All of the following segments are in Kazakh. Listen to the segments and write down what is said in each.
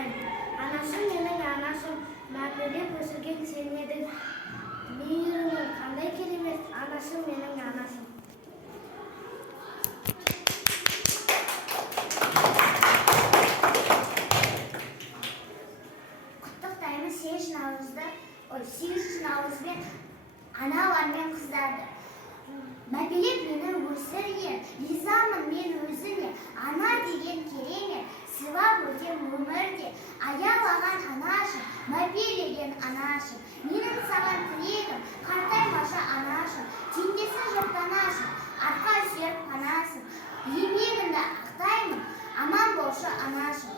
құттықтаймын. Анашым менің анашым, мәпелеп өсірген сен едің. Мейірімің қандай керемет, анашым менің анашым. Құттықтаймын 8 наурызбен аналар мен қыздарды. Мәпелеп мені өсірген, ризамын мен өзіне, ана деген керемет, сыйлап өтем өмірде, аялаған анашым, мәпелеген анашым, менің саған тілегім, қартаймашы анашым, теңдесі жоқ анашым, арқа сүйер панасым, еңбегіңді ақтаймын, аман болшы анашым.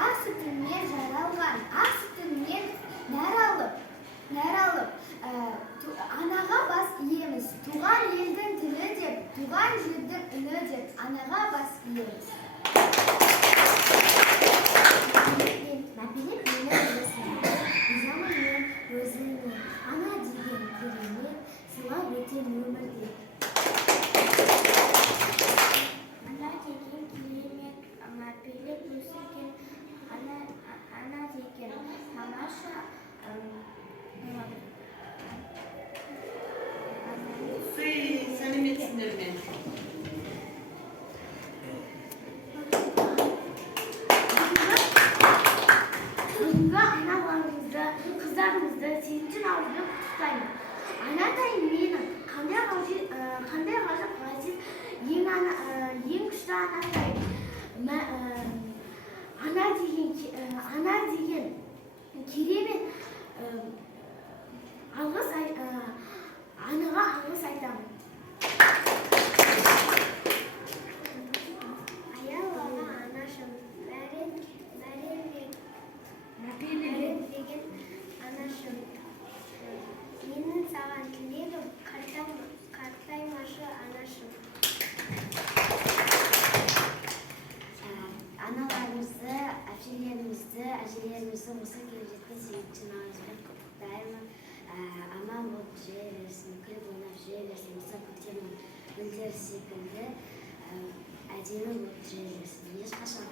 Ақ сүтіңнен жаралған, ақ сүтіңнен нәр алып, анаға бас иеміз. Туған елдің тілі деп, туған жердің үні деп, анаға бас иеміз. Мәпелеп мені өсірген, ризамын мен өзіңе, ана деген керемет, сыйлап өтем өмірде. Ана деген керемет, мәпелеп өсірген, ана деген тамаша. Сәлеметсіңдер ме? Бүгінгі аналарымызды, қыздарымызды 8 наурызбен құттықтаймын. Анатайым менің қандай ғажап ғазиз, ең күшті анатайым. Ана деген керемет, анаға алғыс айтамын. Аялаған анашым, мәпелеген анашым, менің саған тілегім, қартаймашы анашым. Аналарымызды, әжелерімізді осы келіп жеткен 8 наурызбен құттықтаймын. Аман болып жүре берсін, күліп ойнап жүре берсін, осы көктемнің гүлдері секілді әдемі болып жүре берсін. Ешқашан